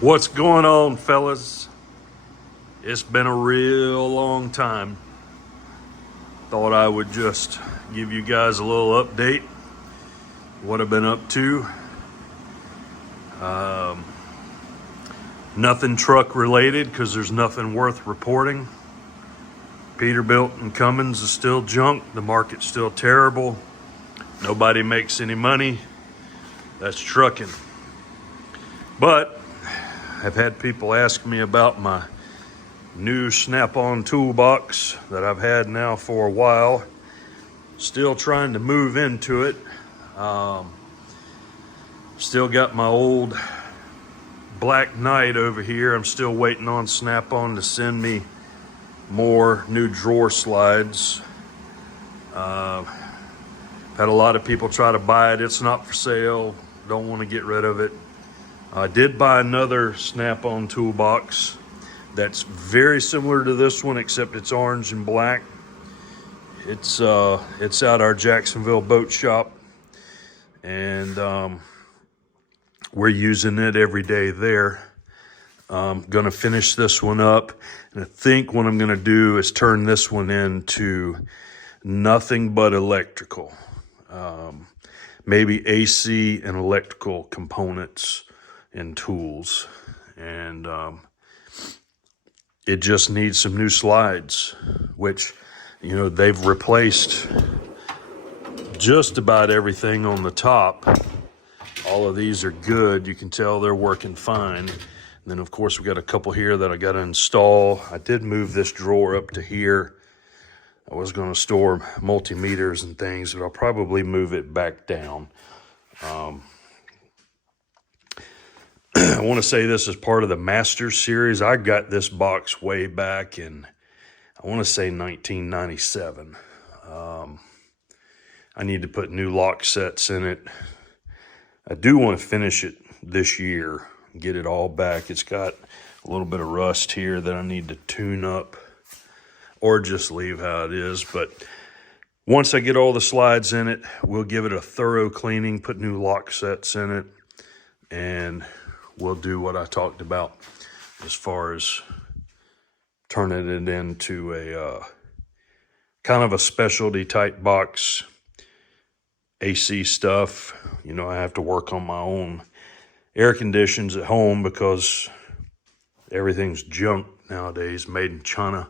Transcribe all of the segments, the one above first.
What's going on, fellas? It's been a real long time. Thought I would just give you guys a little update. What I've been up to. Nothing truck related because there's nothing worth reporting. Peterbilt and Cummins is still junk. The market's still terrible. Nobody makes any money. That's trucking. But I've had people ask me about my new Snap-on toolbox that I've had now for a while. Still trying to move into it. Still got my old Black Knight over here. I'm still waiting on Snap-on to send me more new drawer slides. Had a lot of people try to buy it. It's not for sale. Don't want to get rid of it. I did buy another Snap-on toolbox that's very similar to this one, except it's orange and black. It's out our Jacksonville boat shop, and we're using it every day there. I'm gonna finish this one up, and I think what I'm gonna do is turn this one into nothing but electrical. Maybe AC and electrical components and tools, and it just needs some new slides, which, you know, they've replaced just about everything on the top. All of these are good. You can tell they're working fine. And then, of course, we got a couple here that I got to install. I did move this drawer up to here. I was going to store multimeters and things, but I'll probably move it back down. I want to say this is part of the Masters series. I got this box way back in, I want to say 1997. I need to put new lock sets in it. I do want to finish it this year, get it all back. It's got a little bit of rust here that I need to tune up, or just leave how it is. But once I get all the slides in it, we'll give it a thorough cleaning, put new lock sets in it, and we'll do what I talked about as far as turning it into a kind of a specialty type box. AC stuff, you know, I have to work on my own air conditions at home because everything's junk nowadays, made in China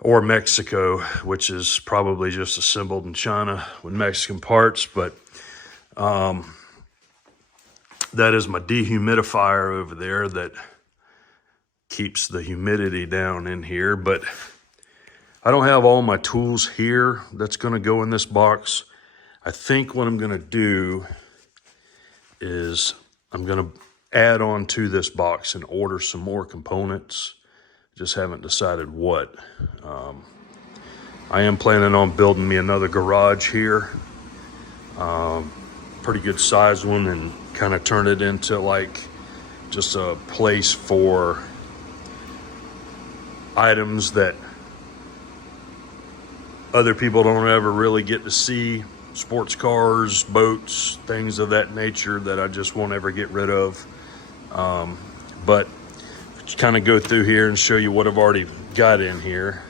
or Mexico, which is probably just assembled in China with Mexican parts. But that is my dehumidifier over there that keeps the humidity down in here. But I don't have all my tools here that's going to go in this box. I think what I'm going to do is I'm going to add on to this box and order some more components. Just haven't decided what. I am planning on building me another garage here. Pretty good size one, and kind of turn it into like just a place for items that other people don't ever really get to see. Sports cars, boats, things of that nature that I just won't ever get rid of. But just kind of go through here and show you what I've already got in here.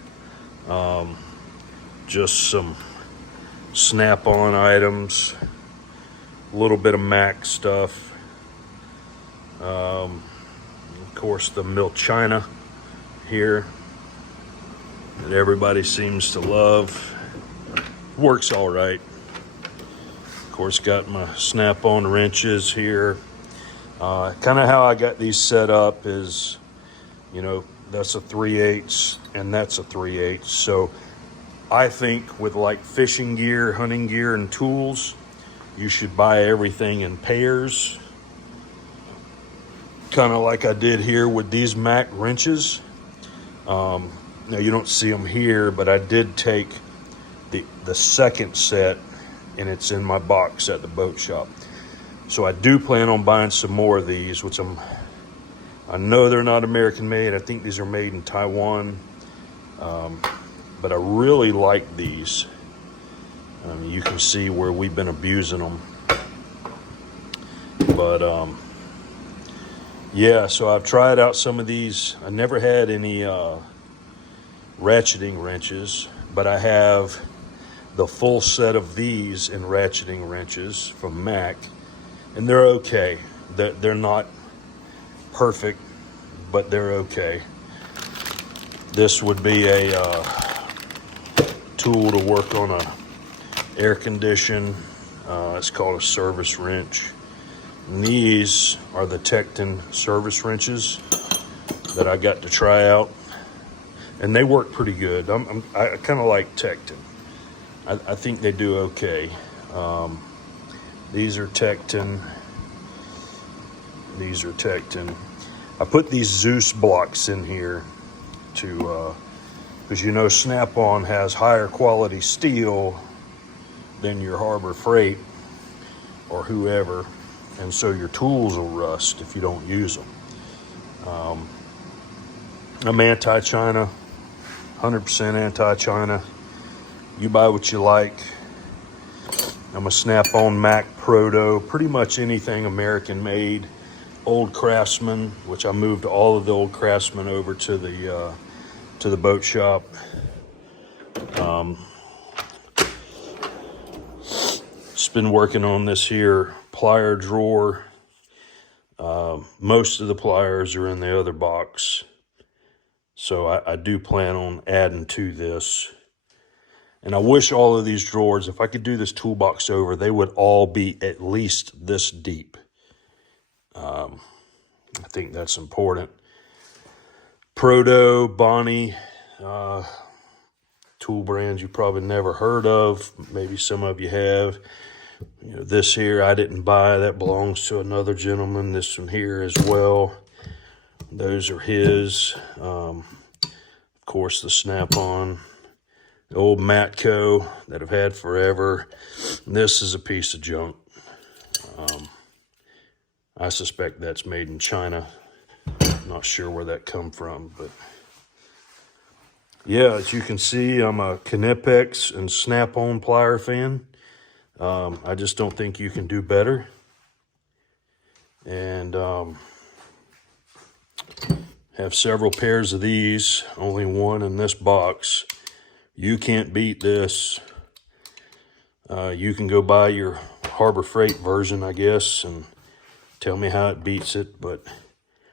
Just some Snap-on items, a little bit of Mac stuff. Of course, the Milchina here that everybody seems to love. Works all right. Of course, got my Snap-on wrenches here. Kind of how I got these set up is, you know, that's a 3/8 and that's a 3/8. So I think with like fishing gear, hunting gear, and tools, you should buy everything in pairs. Kind of like I did here with these Mac wrenches. Now you don't see them here, but I did take the second set, and it's in my box at the boat shop. So I do plan on buying some more of these, which I know they're not American made. I think these are made in Taiwan. But I really like these. You can see where we've been abusing them. But Yeah, so I've tried out some of these. I never had any ratcheting wrenches, but I have the full set of these in ratcheting wrenches from Mac, and they're okay. They're not perfect, but they're okay. This would be a tool to work on a air condition. It's called a service wrench. And these are the Tekton service wrenches that I got to try out, and they work pretty good. I kind of like Tekton. I think they do okay. These are Tekton. These are Tekton. I put these Zeus blocks in here to, because you know Snap-on has higher quality steel than your Harbor Freight or whoever, and so your tools will rust if you don't use them. I'm anti-China, 100% anti-China. You buy what you like. I'm a Snap-on Mac Proto, pretty much anything American made. Old Craftsman, which I moved all of the old Craftsman over to the boat shop. Just been working on this here plier drawer. Most of the pliers are in the other box, so I do plan on adding to this. And I wish all of these drawers, if I could do this toolbox over, they would all be at least this deep. I think that's important. Proto, Bonnie, tool brands you probably never heard of. Maybe some of you have. You know, this here I didn't buy. That belongs to another gentleman. This one here as well. Those are his. Of course, the Snap-on. The old Matco that I've had forever. This is a piece of junk. I suspect that's made in China. Not sure where that come from, but yeah, as you can see, I'm a Knipex and Snap-on plier fan. I just don't think you can do better. And have several pairs of these, only one in this box. You can't beat this. You can go buy your Harbor Freight version, I guess, and tell me how it beats it, but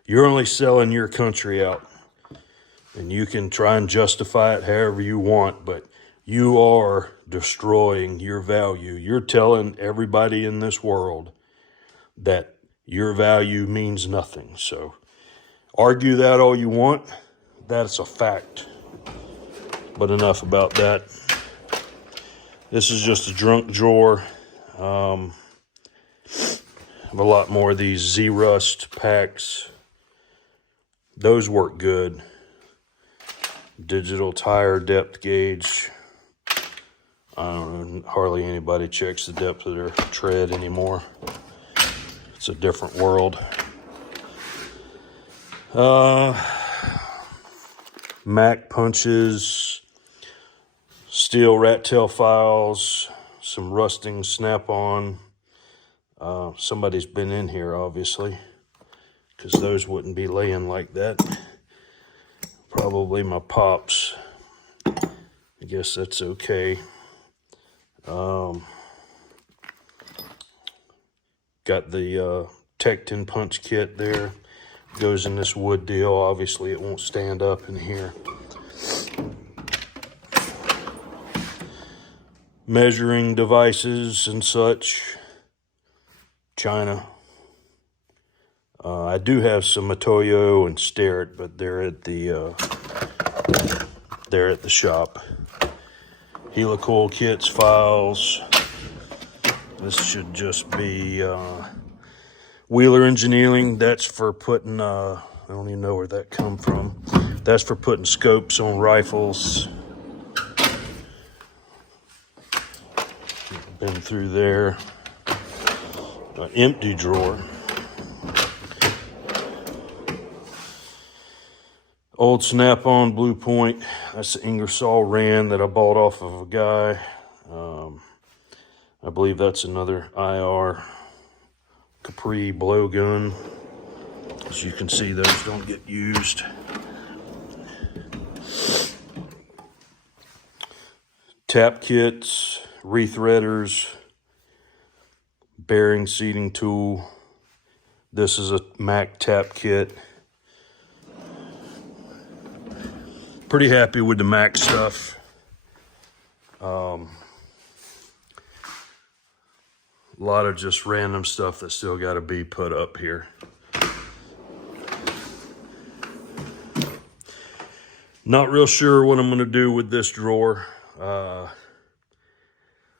you're only selling your country out, and you can try and justify it however you want, but you are destroying your value. You're telling everybody in this world that your value means nothing. So argue that all you want. That's a fact. But enough about that. This is just a junk drawer. I have a lot more of these Z-Rust packs. Those work good. Digital tire depth gauge. I don't know, hardly anybody checks the depth of their tread anymore. It's a different world. Mac punches, steel rat tail files, some rusting Snap-on. Somebody's been in here, obviously, because those wouldn't be laying like that. Probably my pops. I guess that's okay. Got the Tekton punch kit there. Goes in this wood deal. Obviously, it won't stand up in here. Measuring devices and such. China. I do have some Matoyo and Starrett, but they're at the shop. Helicoil kits, files. This should just be Wheeler Engineering. That's for putting, I don't even know where that come from. That's for putting scopes on rifles. Been through there. An empty drawer. Old Snap-on Blue Point. That's the Ingersoll Rand that I bought off of a guy. I believe that's another IR Capri blowgun. As you can see, those don't get used. Tap kits, rethreaders, bearing seating tool. This is a Mac tap kit. Pretty happy with the Mac stuff. A lot of just random stuff that still got to be put up here. Not real sure what I'm going to do with this drawer.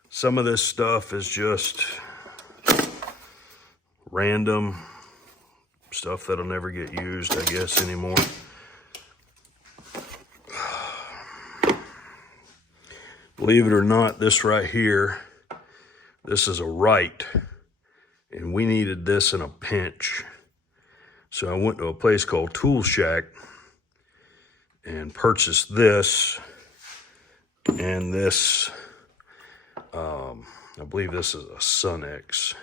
Some of this stuff is just random stuff that'll never get used, I guess, anymore. Believe it or not, this right here, this is a Wright, and we needed this in a pinch. So I went to a place called Tool Shack and purchased this and this. I believe this is a Sunex.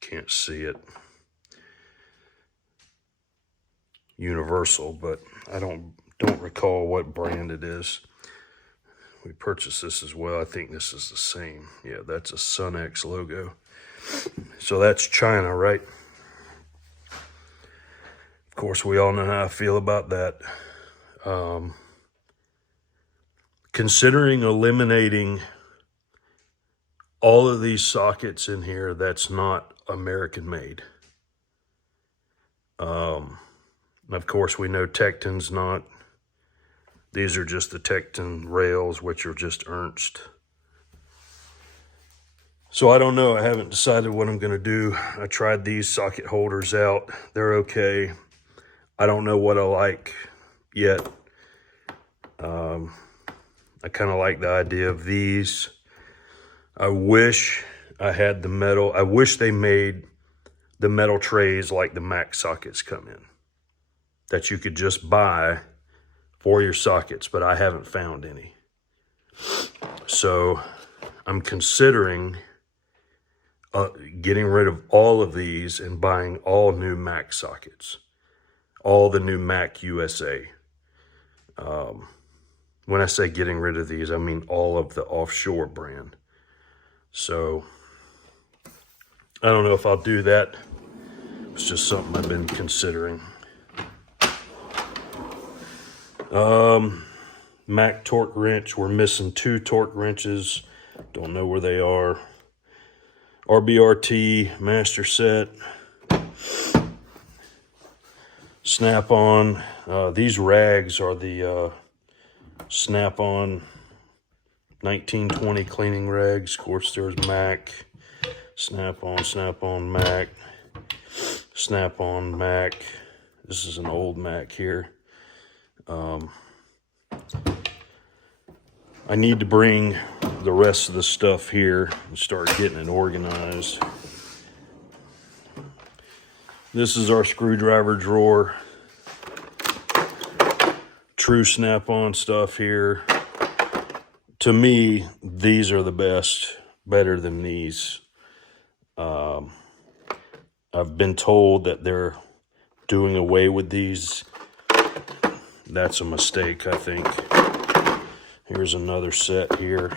Can't see it. Universal, but I don't recall what brand it is. We purchased this as well. I think this is the same. Yeah, that's a Sunex logo. So that's China, right? Of course, we all know how I feel about that. Considering eliminating all of these sockets in here, that's not American made. Of course, we know Tekton's not. These are just the Tekton rails, which are just Ernst. So I don't know. I haven't decided what I'm going to do. I tried these socket holders out. They're okay. I don't know what I like yet. I kind of like the idea of these. I wish I had the metal. I wish they made the metal trays like the Mac sockets come in, that you could just buy for your sockets, but I haven't found any. So I'm considering getting rid of all of these and buying all new Mac sockets, all the new Mac USA. When I say getting rid of these, I mean all of the offshore brand. So I don't know if I'll do that. It's just something I've been considering. Mac torque wrench. We're missing 2 torque wrenches. Don't know where they are. RBRT master set. Snap-on. These rags are the Snap-on 1920 cleaning rags. Of course, there's Mac. Snap-on, Snap-on, Mac. Snap-on, Mac. This is an old Mac here. I need to bring the rest of the stuff here and start getting it organized. This is our screwdriver drawer. True Snap-on stuff here. To me, these are the best, better than these. I've been told that they're doing away with these. That's a mistake, I think. Here's another set here.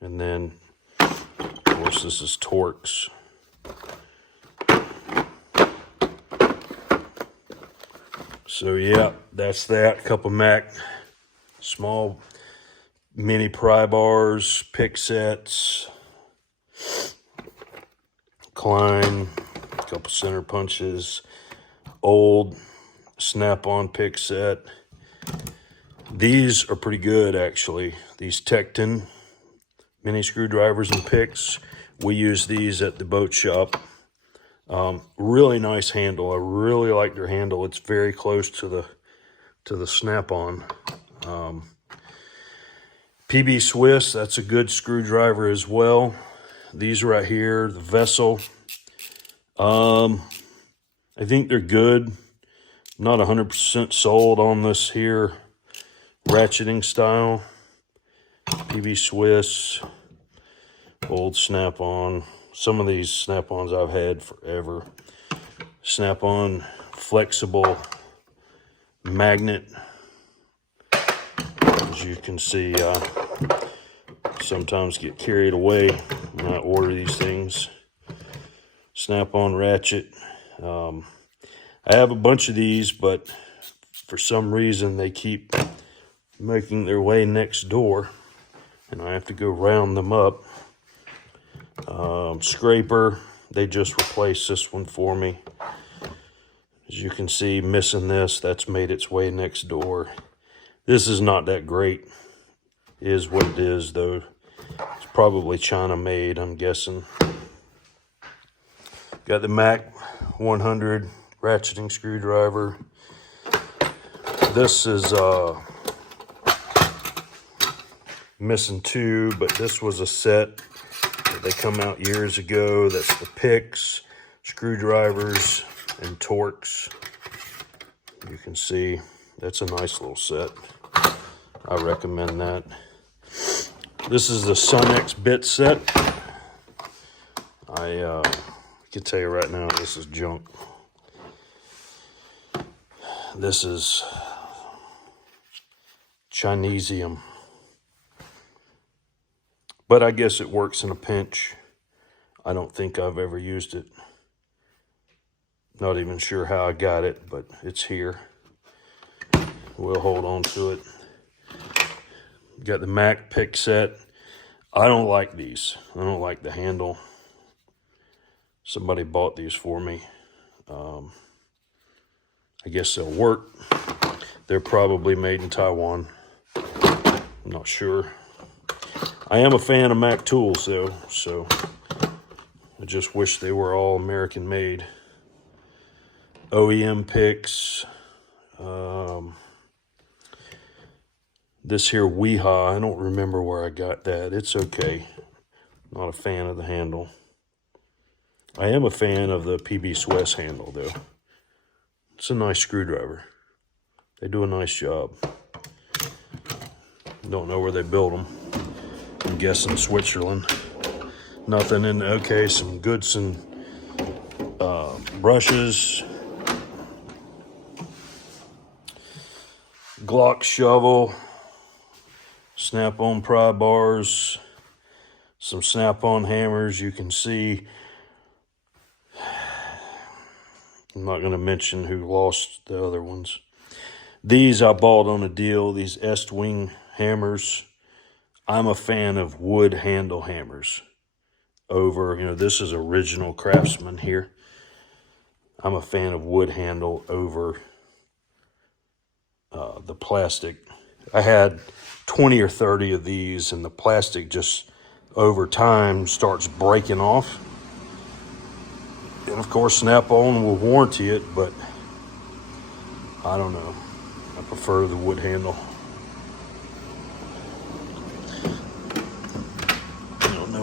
And then, of course, this is Torx. So, yeah, that's that. Couple Mac small mini pry bars, pick sets, Klein, a couple center punches, old Snap-on pick set. These are pretty good, actually. These Tekton mini screwdrivers and picks. We use these at the boat shop. Really nice handle. I really like their handle. It's very close to the Snap-on. PB Swiss, that's a good screwdriver as well. These right here, the Vessel. I think they're good. Not 100% sold on this here ratcheting style. PB Swiss, old Snap-on. Some of these Snap-ons I've had forever. snap-on flexible magnet. As you can see, sometimes get carried away when I order these things. Snap-on ratchet. I have a bunch of these, but for some reason they keep making their way next door, and I have to go round them up. Scraper, they just replaced this one for me. As you can see, missing this, that's made its way next door. This is not that great. It is what it is, though. It's probably China made, I'm guessing. Got the Mac 100 ratcheting screwdriver. This is missing two, but this was a set. They come out years ago. That's the picks, screwdrivers, and Torx. You can see that's a nice little set. I recommend that. This is the Sonex bit set. I can tell you right now, this is junk. This is Chinesium. But I guess it works in a pinch. I don't think I've ever used it. Not even sure how I got it, but it's here. We'll hold on to it. Got the Mac pick set. I don't like these. I don't like the handle. Somebody bought these for me. I guess they'll work. They're probably made in Taiwan. I'm not sure. I am a fan of Mac tools, though, so I just wish they were all American made. OEM picks. This here Weeha, I don't remember where I got that. It's okay. Not a fan of the handle. I am a fan of the PB Swiss handle, though. It's a nice screwdriver. They do a nice job. Don't know where they build them. I'm guessing Switzerland. Nothing in, okay, some Goodson brushes. Glock shovel. Snap-on pry bars. Some snap-on hammers. You can see. I'm not going to mention who lost the other ones. These I bought on a deal. These Estwing hammers. I'm a fan of wood handle hammers over, this is original Craftsman here. I'm a fan of wood handle over the plastic. I had 20 or 30 of these, and the plastic just over time starts breaking off. And of course, Snap-on will warranty it, but I don't know. I prefer the wood handle.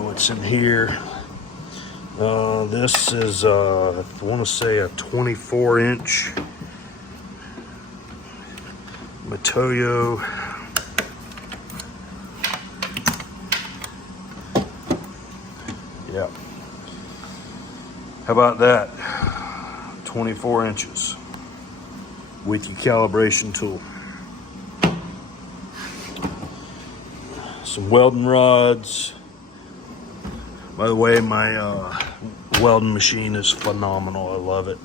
What's in here? This is I want to say a 24-inch Matoyo. Yeah. How about that? 24 inches with your calibration tool. Some welding rods. By the way, my welding machine is phenomenal. I love it.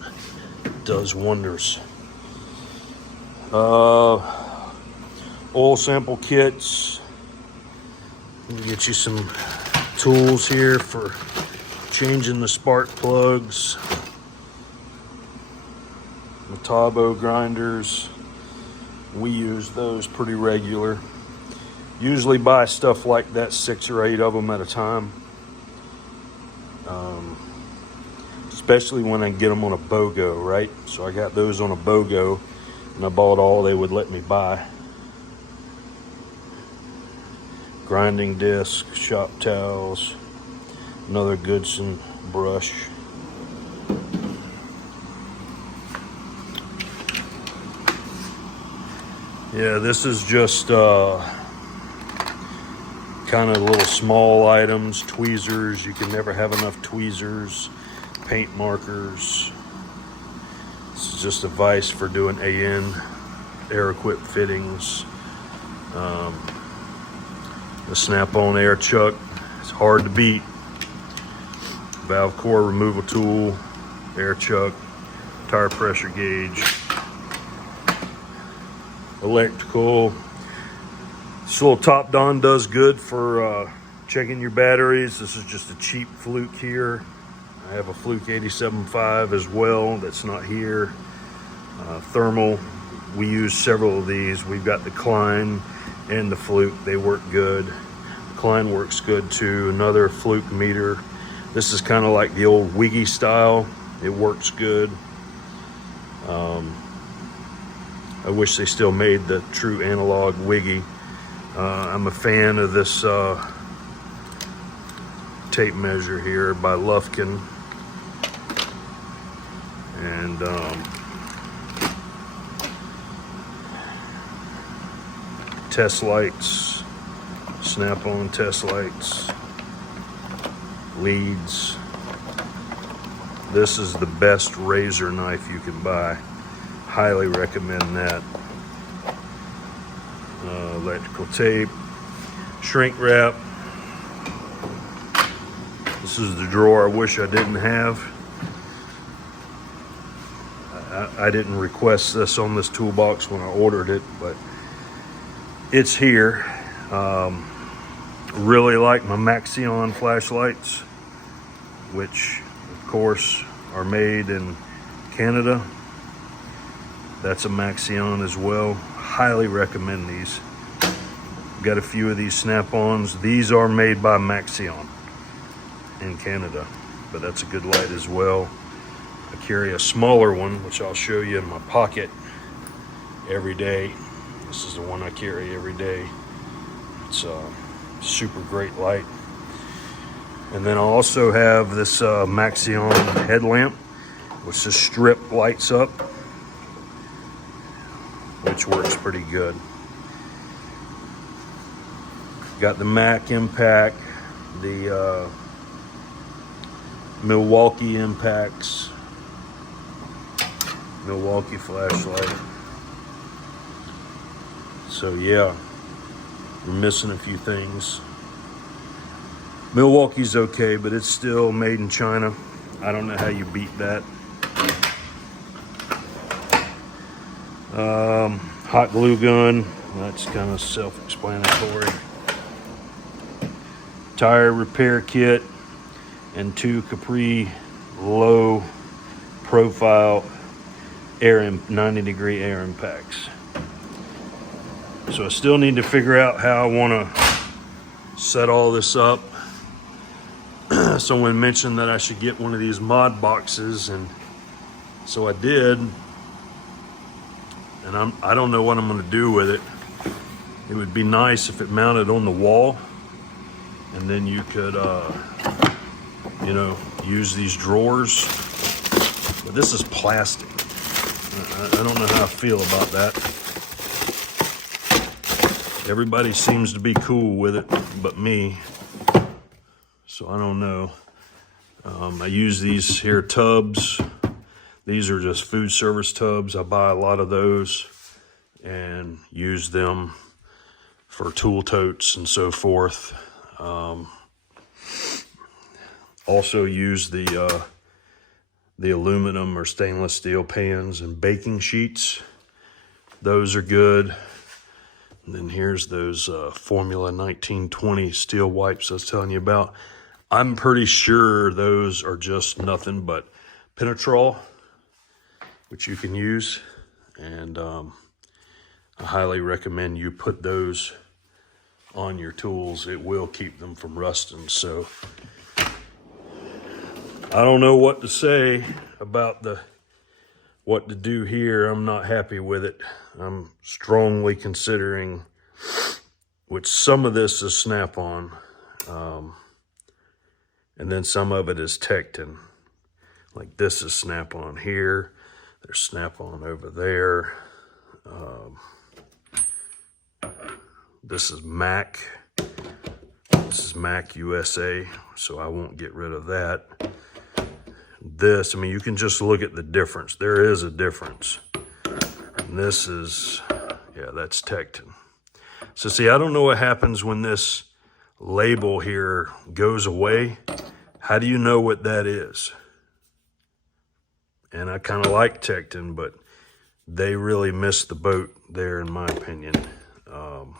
It does wonders. Oil sample kits. Get you some tools here for changing the spark plugs. Metabo grinders. We use those pretty regular. Usually buy stuff like that, 6 or 8 of them at a time. Especially when I get them on a BOGO, right? So I got those on a BOGO, and I bought all they would let me buy. Grinding disc, shop towels, another Goodson brush. Yeah, this is just kind of little small items, tweezers. You can never have enough tweezers, paint markers, is just a vise for doing AN, air equipped fittings. The Snap-on air chuck, it's hard to beat. Valve core removal tool, air chuck, tire pressure gauge, electrical. This little Top Don does good for checking your batteries. This is just a cheap Fluke here. I have a Fluke 87.5 as well that's not here. Thermal, we use several of these. We've got the Klein and the Fluke, they work good. The Klein works good too. Another Fluke meter. This is kind of like the old Wiggy style. It works good. I wish they still made the true analog Wiggy. I'm a fan of this tape measure here by Lufkin. And test lights, Snap-on test lights, leads. This is the best razor knife you can buy. Highly recommend that. Electrical tape, shrink wrap. This is the drawer I wish I didn't have. I didn't request this on this toolbox when I ordered it, but it's here. Really like my Maxeon flashlights, which of course are made in Canada. That's a Maxeon as well. Highly recommend these. Got a few of these Snap-ons. These are made by Maxeon in Canada, but that's a good light as well. I carry a smaller one, which I'll show you in my pocket every day. This is the one I carry every day. It's a super great light. And then I also have this Maxeon headlamp, which the strip lights up, which works pretty good. Got the Mac Impact, the Milwaukee Impacts, Milwaukee flashlight. So yeah, we're missing a few things. Milwaukee's okay, but it's still made in China. I don't know how you beat that. Hot glue gun, that's kind of self-explanatory. Tire repair kit and 2 Capri low profile 90-degree air impacts. So I still need to figure out how I want to set all this up. Someone mentioned that I should get one of these mod boxes, and so I did. And I don't know what I'm going to do with it. It would be nice if it mounted on the wall, and then you could, you know, use these drawers. But this is plastic. I don't know how I feel about that. Everybody seems to be cool with it, but me. So I don't know. I use these here tubs. These are just food service tubs. I buy a lot of those and use them for tool totes and so forth. Also use the aluminum or stainless steel pans and baking sheets. Those are good. And then here's those Formula 1920 steel wipes I was telling you about. I'm pretty sure those are just nothing but Penetrol, which you can use. And I highly recommend you put those on your tools. It will keep them from rusting. So I don't know what to say about what to do here. I'm not happy with it. I'm strongly considering, which some of this is Snap-on, and then some of it is Tekton. Like this is Snap-on here. There's Snap-on over there. This is Mac. This is Mac USA, so I won't get rid of that. this, I mean, you can just look at the difference. There is a difference. And this is, yeah, that's Tekton. So see, I don't know what happens when this label here goes away. How do you know what that is? And I kind of like Tekton, but they really missed the boat there, in my opinion. Of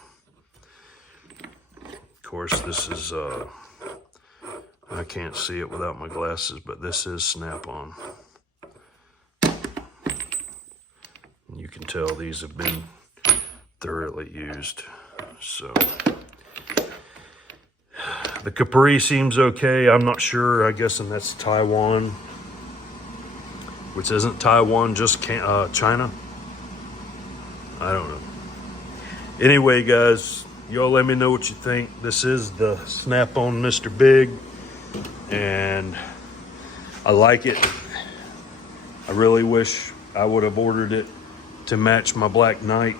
course, this is, I can't see it without my glasses, but this is Snap-on. You can tell these have been thoroughly used. So the Capri seems okay. I'm not sure. I guess, and that's Taiwan, which isn't Taiwan, just China. I don't know. Anyway, guys, y'all let me know what you think. This is the Snap-on Mr. Big, and I like it. I really wish I would have ordered it to match my Black Knight,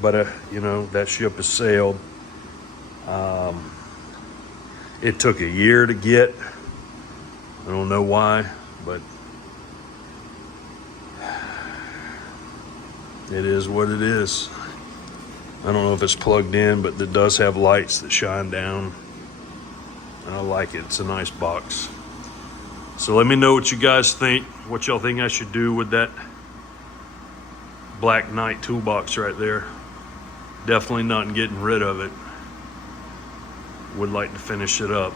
but you know, that ship has sailed. It took a year to get. I don't know why, but it is what it is. I don't know if it's plugged in, but it does have lights that shine down. And I like it. It's a nice box. So let me know what you guys think. What y'all think I should do with that Black Knight toolbox right there. Definitely not getting rid of it. Would like to finish it up,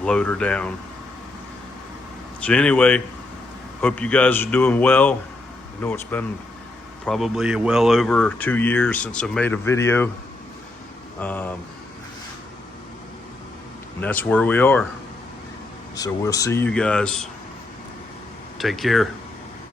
load her down. So anyway, hope you guys are doing well. I know it's been probably well over 2 years since I made a video. And that's where we are. So we'll see you guys. Take care.